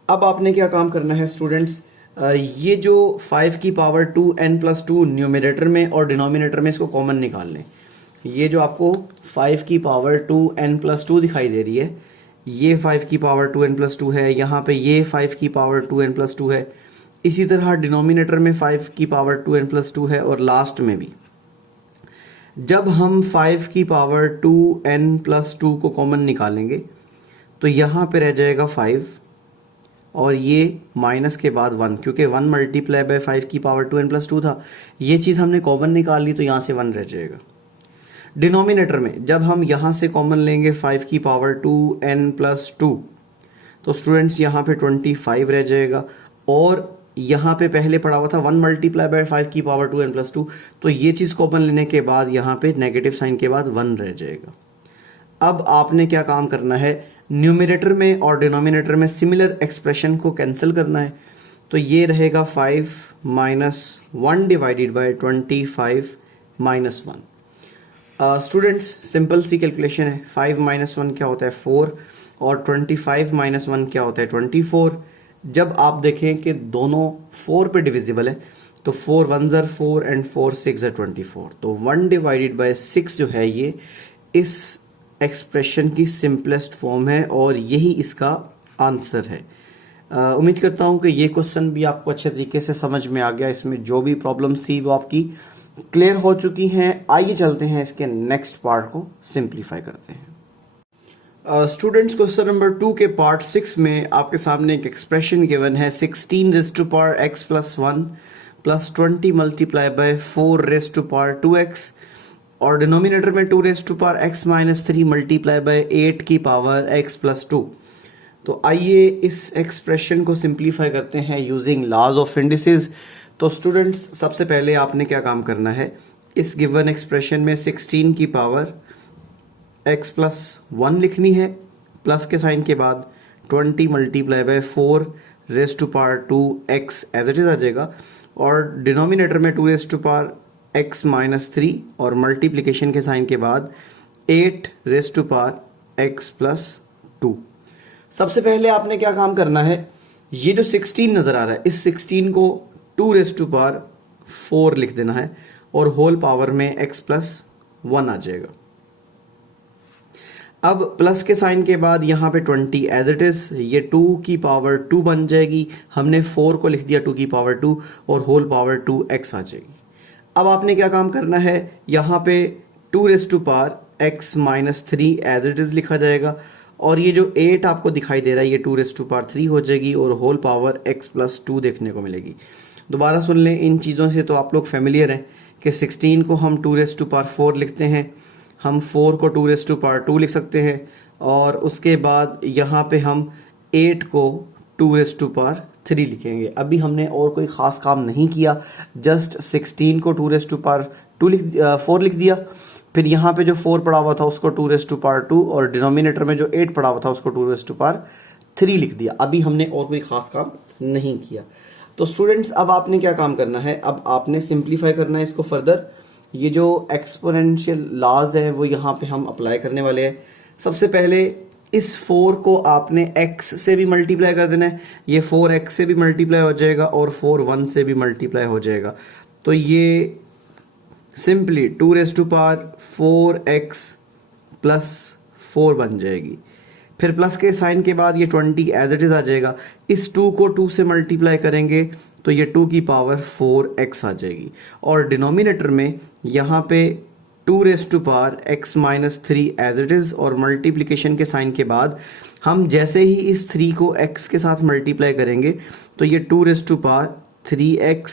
अब आपने क्या काम करना है स्टूडेंट्स, ये जो 5 की पावर 2n+2 न्यूमरेटर में और डिनोमिनेटर में इसको कॉमन निकाल लें। ये जो आपको 5 की पावर 2n+2 दिखाई दे रही है, ये 5 की पावर 2n+2 है, यहाँ पे ये 5 की पावर 2n+2 है, इसी तरह डिनोमिनेटर में 5 की पावर 2n+2 है, और लास्ट में भी जब हम 5 की पावर 2n+2 को कॉमन निकालेंगे तो यहाँ पे रह जाएगा 5, और ये माइनस के बाद 1, क्योंकि 1 मल्टीप्लाई बाय 5 की पावर 2n+2 था, ये चीज़ हमने कॉमन निकाल ली तो यहाँ से 1 रह जाएगा। डिनोमिनेटर में जब हम यहाँ से कॉमन लेंगे 5 की पावर 2n+2, तो स्टूडेंट्स यहाँ पे 25 रह जाएगा, और यहाँ पे पहले पड़ा हुआ था 1 मल्टीप्लाई बाय 5 की पावर 2n+2, तो ये चीज़ कॉमन लेने के बाद यहाँ पे नेगेटिव साइन के बाद 1 रह जाएगा। अब आपने क्या काम करना है, न्यूमरेटर में और डिनोमिनेटर में सिमिलर एक्सप्रेशन को कैंसिल करना है, तो ये रहेगा 5 - 1 डिवाइडेड बाय 25 - 1। स्टूडेंट्स सिंपल सी कैलकुलेशन है, 5 - 1 क्या होता है 4, और 25 - 1 क्या होता है 24। जब आप देखें कि दोनों 4 पे डिविजिबल है तो 4 1 ज़र 4 एंड 4 6 ज़र 24, तो 1 डिवाइडेड बाय 6 जो है ये इस एक्सप्रेशन की सिंपलेस्ट फॉर्म है, और यही इसका आंसर है। उम्मीद करता हूँ कि ये क्वेश्चन भी आपको अच्छे तरीके से समझ में आ गया, इसमें जो भी प्रॉब्लम्स थी वो आपकी क्लियर हो चुकी हैं। आइए चलते हैं इसके नेक्स्ट पार्ट को सिंप्लीफाई करते हैं। स्टूडेंट्स क्वेश्चन नंबर 2 के पार्ट 6 में आपके सामने एक एक्सप्रेशन गिवन है 16 raise to power x + 1 + 20 multiply by 4 raise to power 2x, और डिनोमिनेटर में 2 raise to power x - 3 multiply by 8 की पावर x + 2। तो आइए इस एक्सप्रेशन को सिंप्लीफाई करते हैं यूजिंग लॉज ऑफ इंडिसेस। तो स्टूडेंट्स सबसे पहले आपने क्या काम करना है, इस गिवन एक्सप्रेशन में 16 की पावर x + 1 लिखनी है, प्लस के साइन के बाद 20 multiply by 4 raise to power 2x as it is आ जाएगा, और डिनोमिनेटर में 2 रेज़ टू पावर x - 3 और मल्टीप्लिकेशन के साइन के बाद 8 रेज़ टू पावर x + 2। सबसे पहले आपने क्या काम करना है, ये जो 16 नज़र आ रहा है इस 16 को 2 रेज़ टू पावर 4 लिख देना है, और होल पावर में x + 1 आ जाएगा। अब प्लस के साइन के बाद यहाँ पे 20 एज इट इज़, ये 2 की पावर 2 बन जाएगी, हमने 4 को लिख दिया 2 की पावर 2, और होल पावर 2x आ जाएगी। अब आपने क्या काम करना है, यहाँ पे 2 raise to power x - 3 as it is लिखा जाएगा, और ये जो 8 आपको दिखाई दे रहा है ये 2 रेज़ टू पावर 3 हो जाएगी, और होल पावर x + 2 देखने को मिलेगी। दोबारा सुन लें, इन चीज़ों से तो आप लोग फेमिलियर हैं कि 16 को हम 2 रेज़ टू पावर 4 लिखते हैं, हम 4 को 2 रेज़ टू पावर 2 लिख सकते हैं, और उसके बाद यहाँ पे हम 8 को 2 रेज़ टू पावर 3 लिखेंगे। अभी हमने और कोई ख़ास काम नहीं किया, जस्ट 16 को 2 रेज़ टू पावर 4 लिख दिया, फिर यहाँ पे जो 4 पड़ा हुआ था उसको 2 रेज़ टू पावर 2, और डिनोमिनेटर में जो 8 पड़ा हुआ था उसको 2 रेज़ टू पावर 3 लिख दिया। अभी हमने और कोई ख़ास काम नहीं किया। तो स्टूडेंट्स अब आपने क्या काम करना है, अब आपने सिंप्लीफाई करना है इसको फर्दर। ये जो एक्सपोनेंशियल लॉज है वो यहाँ पे हम अप्लाई करने वाले हैं। सबसे पहले इस 4 को आपने x से भी मल्टीप्लाई कर देना है, ये 4x से भी मल्टीप्लाई हो जाएगा और 4 1 से भी मल्टीप्लाई हो जाएगा। तो ये simply 2 raise to power 4x plus 4 बन जाएगी। फिर प्लस के साइन के बाद ये 20 एज इट इज़ आ जाएगा। इस 2 को 2 से मल्टीप्लाई करेंगे तो ये 2 की पावर 4x आ जाएगी। और डिनोमिनेटर में यहाँ पे 2 raise to power x minus 3 as it is, और मल्टीप्लिकेशन के साइन के बाद हम जैसे ही इस 3 को x के साथ मल्टीप्लाई करेंगे तो ये 2 रेज़ टू पावर 3x,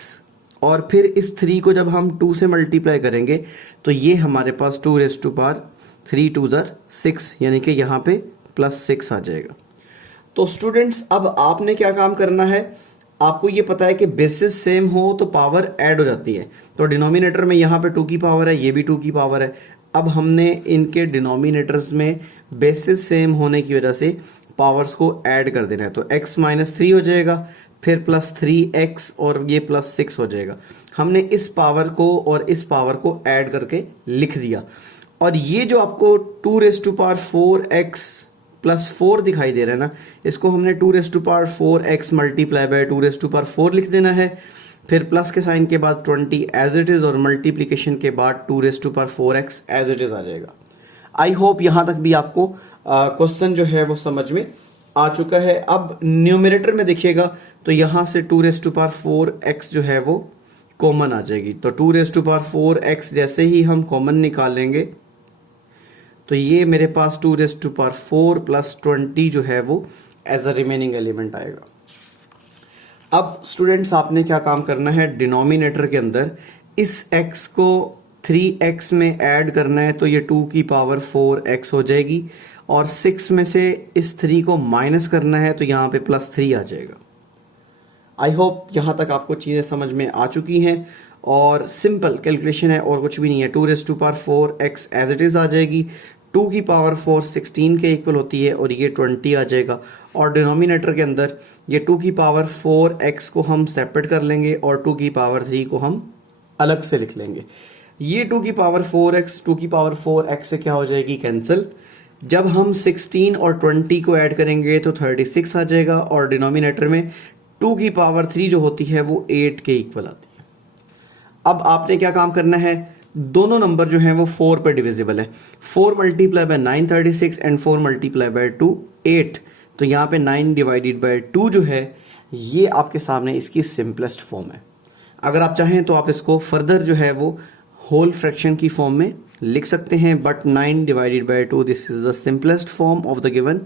और फिर इस 3 को जब हम 2 से मल्टीप्लाई करेंगे तो ये हमारे पास 2 रेज़ टू पावर 3 2 ज़र 6, यानी कि यहाँ पे प्लस 6 आ जाएगा। तो स्टूडेंट्स अब आपने क्या काम करना है, आपको ये पता है कि बेसिस सेम हो तो पावर ऐड हो जाती है। तो डिनोमिनेटर में यहाँ पे 2 की पावर है, ये भी 2 की पावर है। अब हमने इनके डिनोमिनेटर्स में बेसिस सेम होने की वजह से पावर्स को ऐड कर देना है। तो x माइनस 3 हो जाएगा, फिर प्लस 3x और ये प्लस 6 हो जाएगा। हमने इस पावर को और इस पावर को ऐड करके लिख दिया। और ये जो आपको 2 raise to power 4x plus 4 दिखाई दे रहा है ना, इसको हमने 2 raise to power 4x multiply by 2 raise to power 4 लिख देना है। फिर प्लस के साइन के बाद 20 एज इट इज़ और मल्टीप्लिकेशन के बाद 2 raise to power 4x as it is आ जाएगा। आई होप यहाँ तक भी आपको क्वेश्चन जो है वो समझ में आ चुका है। अब न्यूमरेटर में देखिएगा तो यहाँ से 2 रेज़ टू पावर 4x जो है वो कॉमन आ जाएगी। तो 2 रेज़ टू पावर 4x जैसे ही हम कॉमन निकालेंगे तो ये मेरे पास 2 रेज़ टू पावर 4 प्लस 20 जो है वो एज अ रिमेनिंग एलिमेंट आएगा। अब स्टूडेंट्स आपने क्या काम करना है, डिनोमिनेटर के अंदर इस x को 3x में ऐड करना है। तो ये 2 की पावर 4x हो जाएगी, और 6 में से इस 3 को माइनस करना है तो यहाँ पे प्लस 3 आ जाएगा। आई होप यहाँ तक आपको चीज़ें समझ में आ चुकी हैं, और सिंपल कैलकुलेशन है और कुछ भी नहीं है। 2 raise to power 4x as it is आ जाएगी, 2 की पावर 4 16 के इक्वल होती है और ये 20 आ जाएगा। और डिनोमिनेटर के अंदर ये 2 की पावर 4x को हम सेपरेट कर लेंगे और 2 की पावर 3 को हम अलग से लिख लेंगे। ये 2 की पावर 4x 2 की पावर 4x से क्या हो जाएगी, कैंसिल। जब हम 16 और 20 को ऐड करेंगे तो 36 आ जाएगा, और डिनोमिनेटर में 2 की पावर 3 जो होती है वो 8 के इक्वल आती है। अब आपने क्या काम करना है, दोनों नंबर जो हैं वो 4 पे डिविजिबल है। 4 multiply by 9 36 and 4 multiply by 2 8। तो यहाँ पे 9 डिवाइडेड बाय 2 जो है ये आपके सामने इसकी सिंपलेस्ट फॉर्म है। अगर आप चाहें तो आप इसको फर्दर जो है वो होल फ्रैक्शन की फॉर्म में लिख सकते हैं, but 9 divided by 2 this is the simplest form of the given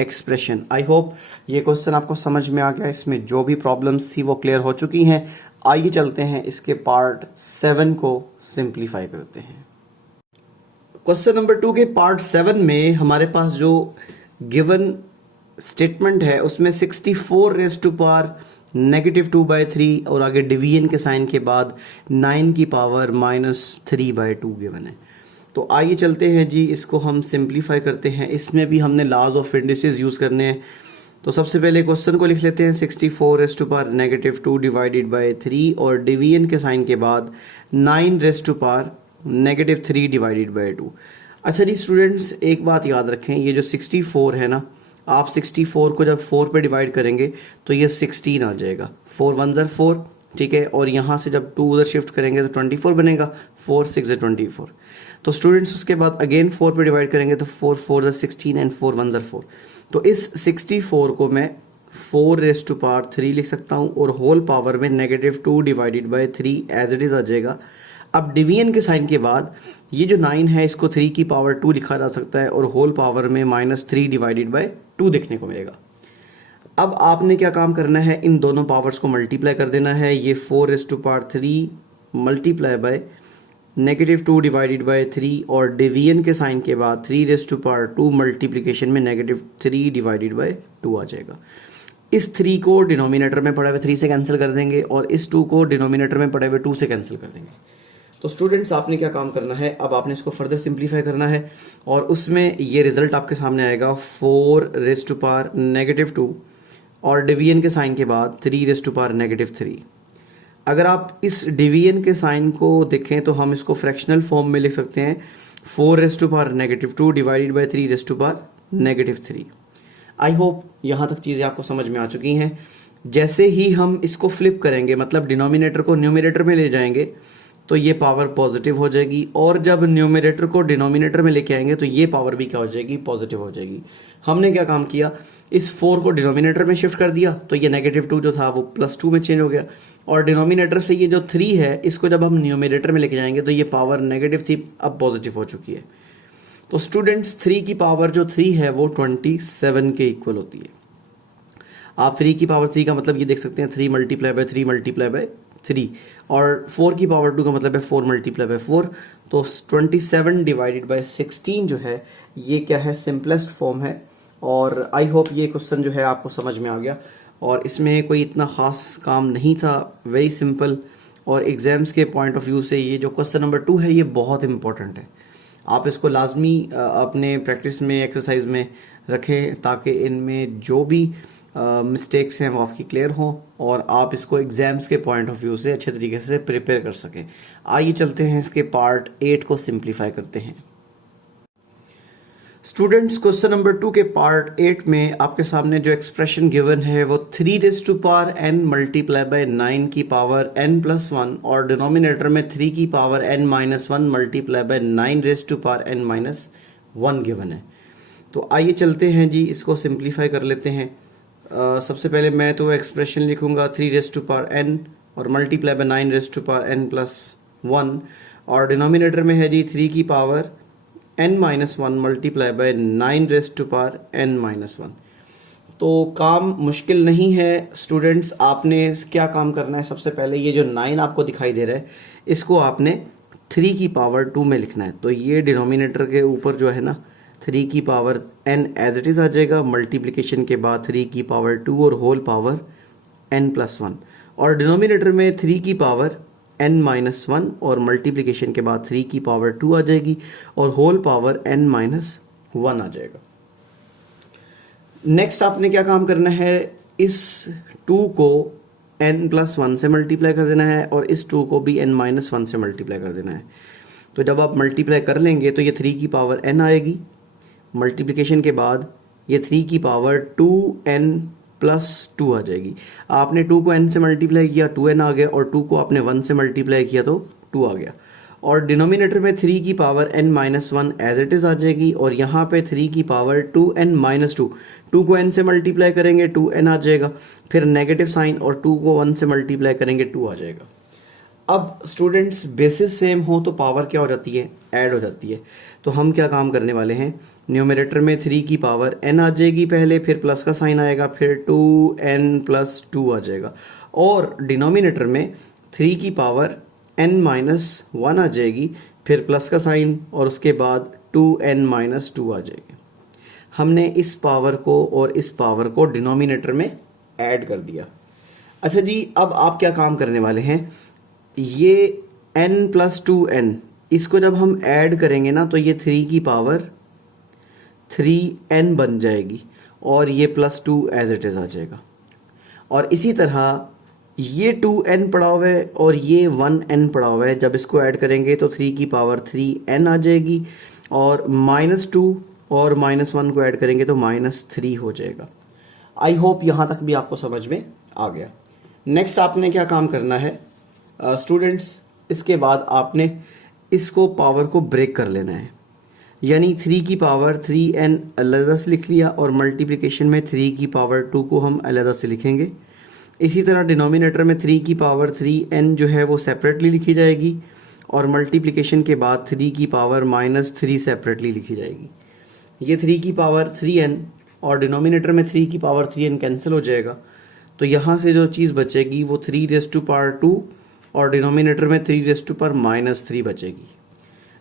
expression. I hope ये क्वेश्चन आपको समझ में आ गया, इसमें जो भी प्रॉब्लम्स थी वो क्लियर हो चुकी हैं। आइए चलते हैं इसके पार्ट 7 को सिंप्लीफाई करते हैं। क्वेश्चन नंबर 2 के पार्ट 7 में हमारे पास जो गिवन स्टेटमेंट है उसमें 64 रेज़ टू पावर -2/3 और आगे डिवीजन के साइन के बाद 9 की पावर -3/2 गिवन है। तो आइए चलते हैं जी, इसको हम सिंप्लीफाई करते हैं। इसमें भी हमने लॉज ऑफ इंडिसेस यूज़ करने हैं। तो सबसे पहले क्वेश्चन को लिख लेते हैं 64 raise to power -2 divided by 3 और डिवीजन के साइन के बाद 9 raise to power -3 divided by 2। अच्छा जी स्टूडेंट्स, एक बात याद रखें, ये जो 64 है ना, आप 64 को जब 4 पे डिवाइड करेंगे तो ये 16 आ जाएगा। 4 1 ज़र 4, ठीक है, और यहाँ से जब 2 उधर शिफ्ट करेंगे तो 24 बनेगा। 4 6 ज़र 24। तो स्टूडेंट्स उसके बाद अगेन 4 पे डिवाइड करेंगे तो 4 4 ज़र 16 एंड 4 1 ज़र 4। तो इस 64 को मैं 4 रेज़ टू पावर 3 लिख सकता हूँ और होल पावर में -2 divided by 3 as it is आ जाएगा। अब डिवीजन के साइन के बाद ये जो 9 है इसको 3 की पावर 2 लिखा जा सकता है और होल पावर में -3 डिवाइडेड बाय 2 देखने को मिलेगा। अब आपने क्या काम करना है, इन दोनों पावर्स को मल्टीप्लाई कर देना है। ये 4 raise to power 3 multiply by -2 divided by 3 और डिवीजन के साइन के बाद 3 रेज़ टू पावर 2 मल्टीप्लिकेशन में -3 डिवाइडेड बाय 2 आ जाएगा। इस 3 को डिनोमिनेटर में पड़े हुए 3 से कैंसिल कर देंगे और इस 2 को डिनोमिनेटर में पड़े हुए 2 से कैंसिल कर देंगे। तो स्टूडेंट्स आपने क्या काम करना है, अब आपने इसको फर्दर सिंप्लीफाई करना है और उसमें ये रिजल्ट आपके सामने आएगा 4 रेज़ टू पावर -2 और डिवीजन के साइन के बाद 3 रेज़ टू पावर -3। अगर आप इस डिवीजन के साइन को देखें तो हम इसको फ्रैक्शनल फॉर्म में लिख सकते हैं 4⁻⁻2 डिवाइडेड बाई 3⁻⁻3। आई होप यहाँ तक चीज़ें आपको समझ में आ चुकी हैं। जैसे ही हम इसको फ्लिप करेंगे, मतलब डिनोमिनेटर को न्यूमरेटर में ले जाएंगे, तो ये पावर पॉजिटिव हो जाएगी, और जब न्यूमरेटर को डिनोमिनेटर में लेके आएंगे तो ये पावर भी क्या हो जाएगी, पॉजिटिव हो जाएगी। हमने क्या काम किया, इस 4 को डिनोमिनेटर में शिफ्ट कर दिया, तो ये -2 जो था वो +2 में चेंज हो गया, और डिनोमिनेटर से ये जो 3 है इसको जब हम न्यूमरेटर में लेके जाएंगे तो ये पावर नेगेटिव थी, अब पॉजिटिव हो चुकी है। तो स्टूडेंट्स 3 की पावर जो 3 है वो 27 के इक्वल होती है। आप 3 की पावर 3 का मतलब ये देख सकते हैं 3 × 3 × 3, और 4 की पावर 2 का मतलब है 4 × 4। तो 27 डिवाइडेड बाय 16 जो है ये क्या है, सिंपलेस्ट फॉर्म है। और आई होप ये क्वेश्चन जो है आपको समझ में आ गया, और इसमें कोई इतना ख़ास काम नहीं था, वेरी सिंपल। और एग्ज़ाम्स के पॉइंट ऑफ व्यू से ये जो क्वेश्चन नंबर 2 है ये बहुत इंपॉर्टेंट है। आप इसको लाजमी अपने प्रैक्टिस में, एक्सरसाइज में रखें, ताकि इनमें जो भी मिस्टेक्स हैं वो आपकी क्लियर हों और आप इसको एग्ज़ाम्स के पॉइंट ऑफ व्यू से अच्छे तरीके से प्रिपेयर कर सकें। आइए चलते हैं इसके पार्ट 8 को सिंप्लीफाई करते हैं। स्टूडेंट्स क्वेश्चन नंबर 2 के पार्ट 8 में आपके सामने जो एक्सप्रेशन गिवन है वो 3⁻n मल्टीप्लाई बाय 9 की पावर n+1 और डिनोमिनेटर में 3 की power n-1 multiply by 9⁻n-1 given है। तो आइए चलते हैं जी, इसको सिंप्लीफाई कर लेते हैं। सबसे पहले मैं तो एक्सप्रेशन लिखूंगा 3⁻n और मल्टीप्लाई बाय 9⁻n+1, और डिनोमिनेटर में है जी 3 की power n-1 multiply by 9⁻n-1। तो काम मुश्किल नहीं है स्टूडेंट्स। आपने क्या काम करना है, सबसे पहले ये जो 9 आपको दिखाई दे रहा है इसको आपने 3 की पावर 2 में लिखना है। तो ये डिनोमिनेटर के ऊपर जो है ना 3 की power n as it is आ जाएगा, मल्टीप्लिकेशन के बाद 3 की पावर 2 और होल पावर n+1, और डिनोमिनेटर में 3 की पावर n-1 और मल्टीप्लिकेशन के बाद 3 की पावर 2 आ जाएगी और होल पावर n-1 आ जाएगा। नेक्स्ट आपने क्या काम करना है, इस 2 को n+1 से मल्टीप्लाई कर देना है और इस 2 को भी n-1 से मल्टीप्लाई कर देना है। तो जब आप मल्टीप्लाई कर लेंगे तो ये 3 की पावर n आएगी, मल्टीप्लिकेशन के बाद ये 3 की पावर 2n+2 आ जाएगी। आपने 2 को n से मल्टीप्लाई किया 2n आ गया, और 2 को आपने 1 से मल्टीप्लाई किया तो 2 आ गया, और डिनोमिनेटर में 3 की power n-1 as it is आ जाएगी, और यहाँ पे 3 की पावर 2n-2, 2 को n से मल्टीप्लाई करेंगे 2n आ जाएगा, फिर नेगेटिव साइन, और 2 को 1 से मल्टीप्लाई करेंगे 2 आ जाएगा। अब स्टूडेंट्स बेसिस सेम हो तो पावर क्या हो जाती है, ऐड हो जाती है। तो हम क्या काम करने वाले हैं, न्यूमरेटर में 3 की पावर n आ जाएगी पहले, फिर प्लस का साइन आएगा, फिर 2n+2 आ जाएगा, और डिनोमिनेटर में 3 की पावर n-1 आ जाएगी, फिर प्लस का साइन, और उसके बाद 2n-2 आ जाएगी। हमने इस पावर को और इस पावर को डिनोमिनेटर में ऐड कर दिया। अच्छा जी, अब आप क्या काम करने वाले हैं, ये n+2n इसको जब हम ऐड करेंगे ना तो ये 3 की पावर 3n बन जाएगी, और ये +2 एज इट इज़ आ जाएगा। और इसी तरह ये 2n पड़ा हुआ है और ये 1n पड़ा हुआ है, जब इसको ऐड करेंगे तो 3 की पावर 3n आ जाएगी, और -2 और -1 को ऐड करेंगे तो -3 हो जाएगा। आई होप यहाँ तक भी आपको समझ में आ गया। नेक्स्ट आपने क्या काम करना है स्टूडेंट्स, इसके बाद आपने इसको पावर को ब्रेक कर लेना है, यानी 3 की पावर 3n अलग से लिख लिया, और मल्टीप्लिकेशन में 3 की पावर 2 को हम अलग से लिखेंगे। इसी तरह डिनोमिनेटर में 3 की पावर 3n जो है वो सेपरेटली लिखी जाएगी, और मल्टीप्लिकेशन के बाद 3 की पावर -3 सेपरेटली लिखी जाएगी। ये 3 की पावर 3n और डिनोमिनेटर में 3 की पावर 3n कैंसिल हो जाएगा, तो यहाँ से जो चीज़ बचेगी वो 3⁻2 और डिनोमिनेटर में 3⁻³ बचेगी।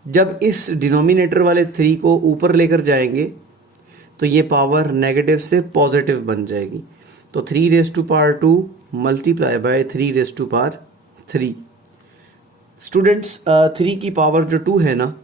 जब इस डिनोमिनेटर वाले 3 को ऊपर लेकर जाएंगे तो ये पावर नेगेटिव से पॉजिटिव बन जाएगी, तो 3⁻2 मल्टीप्लाई बाय 3⁻3। स्टूडेंट्स 3 की पावर जो 2 है ना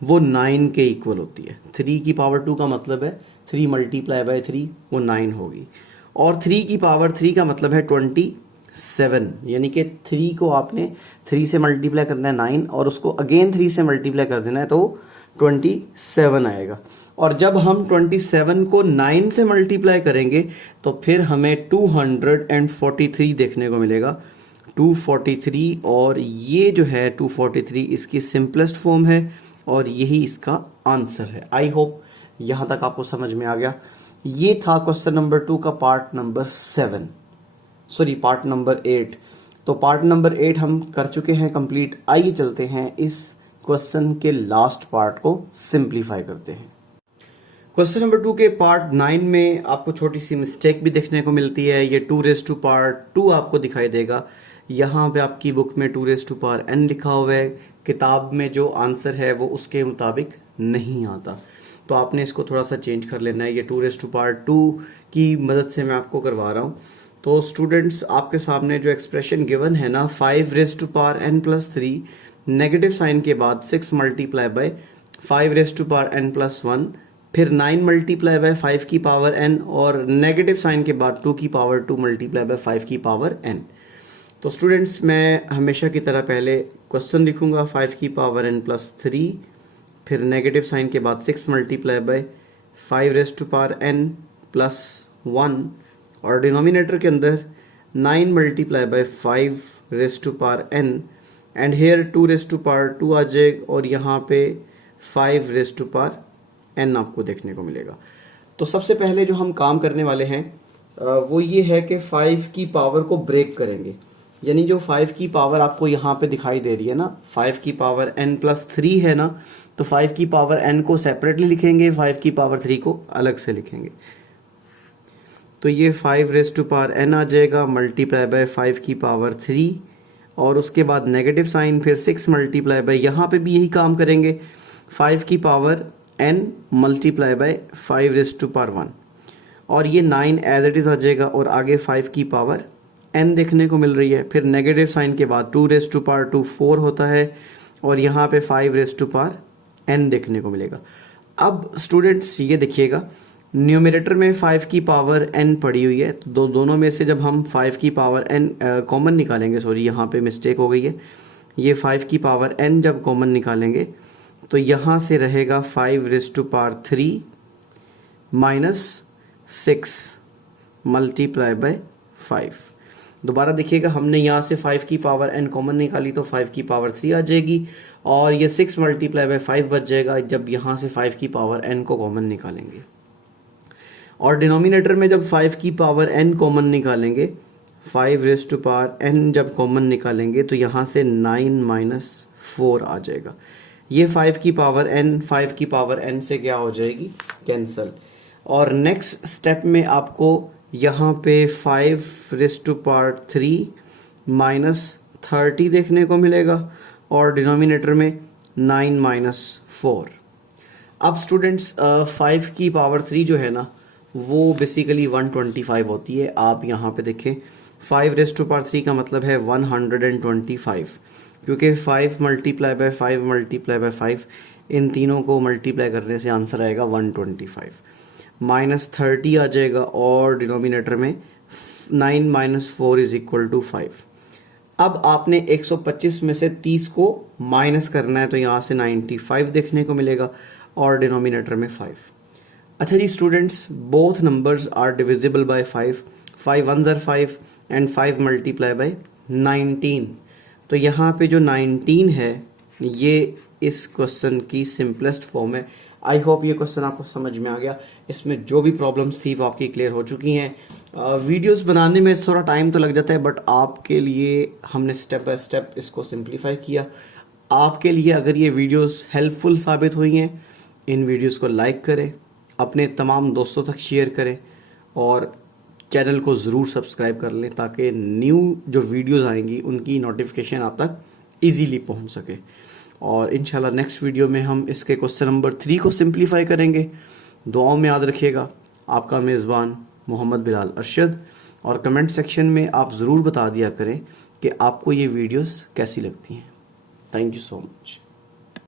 वो 9 के इक्वल होती है। 3 की पावर 2 का मतलब है 3 मल्टीप्लाई बाय 3 वो 9 होगी, और 3 की पावर 3 का मतलब है 27। 7, यानी कि 3 को आपने 3 से मल्टीप्लाई करना है 9 और उसको अगेन 3 से मल्टीप्लाई कर देना है तो 27 आएगा। और जब हम 27 को 9 से मल्टीप्लाई करेंगे तो फिर हमें 243 देखने को मिलेगा, 243। और ये जो है 243 इसकी सिंपलेस्ट फॉर्म है और यही इसका आंसर है। आई होप यहाँ तक आपको समझ में आ गया। ये था क्वेश्चन नंबर 2 का पार्ट नंबर 8। तो पार्ट नंबर 8 हम कर चुके हैं कंप्लीट। आइए चलते हैं इस क्वेश्चन के लास्ट पार्ट को सिंप्लीफाई करते हैं। क्वेश्चन नंबर 2 के पार्ट 9 में आपको छोटी सी मिस्टेक भी देखने को मिलती है। ये 2⁻² आपको दिखाई देगा। यहाँ पे आपकी बुक में 2⁻n लिखा हुआ है, किताब में जो आंसर है वो उसके मुताबिक नहीं आता, तो आपने इसको थोड़ा सा चेंज कर लेना है। ये 2⁻² की मदद से मैं आपको करवा रहा हूँ। तो स्टूडेंट्स, आपके सामने जो एक्सप्रेशन गिवन है ना, 5⁻n+3 नेगेटिव साइन के बाद 6 मल्टीप्लाई बाय 5⁻n+1, फिर 9 मल्टीप्लाई बाय 5 की पावर n और नेगेटिव साइन के बाद 2 की पावर 2 मल्टीप्लाई बाय 5 की पावर n। तो स्टूडेंट्स, मैं हमेशा की तरह पहले क्वेश्चन लिखूंगा 5 की पावर n+3, फिर नेगेटिव साइन के बाद 6 मल्टीप्लाई बाय 5⁻n+1 और डिनोमिनेटर के अंदर 9 multiply by 5⁻n and here 2⁻² आ जाएगा और यहाँ पे 5⁻n आपको देखने को मिलेगा। तो सबसे पहले जो हम काम करने वाले हैं वो ये है कि 5 की पावर को ब्रेक करेंगे। यानी जो 5 की पावर आपको यहाँ पे दिखाई दे रही है ना, 5 की पावर n+3 है ना, तो 5 की पावर n को सेपरेटली लिखेंगे, 5 की पावर 3 को अलग से लिखेंगे। तो ये 5⁻n आ जाएगा मल्टीप्लाई बाय 5 की पावर 3 और उसके बाद नेगेटिव साइन, फिर 6 मल्टीप्लाई बाय, यहाँ पे भी यही काम करेंगे, 5 की पावर n मल्टीप्लाई बाय 5⁻1 और ये 9 एज इट इज़ आ जाएगा और आगे 5 की पावर n देखने को मिल रही है। फिर नेगेटिव साइन के बाद 2⁻² 4 होता है और यहाँ पे 5⁻n देखने को मिलेगा। अब स्टूडेंट्स ये देखिएगा, न्यूमरेटर में 5 की पावर n पड़ी हुई है, तो दोनों में से जब हम 5 की पावर n कॉमन निकालेंगे, सॉरी यहाँ पे मिस्टेक हो गई है, ये 5 की पावर n जब कॉमन निकालेंगे तो यहाँ से रहेगा 5⁻³ - 6 मल्टीप्लाई बाय 5। दोबारा देखिएगा, हमने यहाँ से 5 की पावर n कॉमन निकाली तो 5 की पावर 3 आ जाएगी और ये 6 मल्टीप्लाई बाय 5 बच जाएगा जब यहाँ से 5 की पावर n को कॉमन निकालेंगे। और डिनोमिनेटर में जब 5 की पावर n कॉमन निकालेंगे, 5⁻n जब कॉमन निकालेंगे तो यहाँ से 9 - 4 आ जाएगा। ये 5 की पावर n 5 की पावर n से क्या हो जाएगी, कैंसल। और नेक्स्ट स्टेप में आपको यहाँ पे 5⁻³ - 30 देखने को मिलेगा और डिनोमिनेटर में 9 - 4। अब स्टूडेंट्स 5 की पावर 3 जो है ना वो बेसिकली 125 होती है। आप यहाँ पे देखें 5⁻³ का मतलब है 125, क्योंकि 5 मल्टीप्लाई बाय 5 मल्टीप्लाई बाय 5 इन तीनों को मल्टीप्लाई करने से आंसर आएगा 125। -30 आ जाएगा और डिनोमिनेटर में 9 - 4 = 5। अब आपने 125 में से 30 को माइनस करना है तो यहाँ से 95 देखने को मिलेगा और डिनोमिनेटर में 5। अच्छा जी students, both numbers are divisible by 5, 5 1s are 5 and 5 multiply by 19। तो यहाँ पे जो 19 है ये इस क्वेश्चन की सिंपलेस्ट फॉर्म है। आई होप ये क्वेश्चन आपको समझ में आ गया। इसमें जो भी प्रॉब्लम्स थी वो आपकी क्लियर हो चुकी हैं। वीडियोस बनाने में थोड़ा टाइम तो लग जाता है, बट आपके लिए हमने स्टेप बाय स्टेप इसको सिंप्लीफाई किया। आपके लिए अगर ये वीडियोस हेल्पफुल साबित हुई हैं, इन वीडियोस को लाइक करें, अपने तमाम दोस्तों तक शेयर करें और चैनल को ज़रूर सब्सक्राइब कर लें ताकि न्यू जो वीडियोस आएंगी उनकी नोटिफिकेशन आप तक इजीली पहुंच सके। और इंशाल्लाह नेक्स्ट वीडियो में हम इसके क्वेश्चन नंबर 3 को सिंप्लीफाई करेंगे। दुआओं में याद रखिएगा। आपका मेज़बान मोहम्मद बिलाल अरशद। और कमेंट सेक्शन में आप ज़रूर बता दिया करें कि आपको ये वीडियोस कैसी लगती हैं। Thank you so much.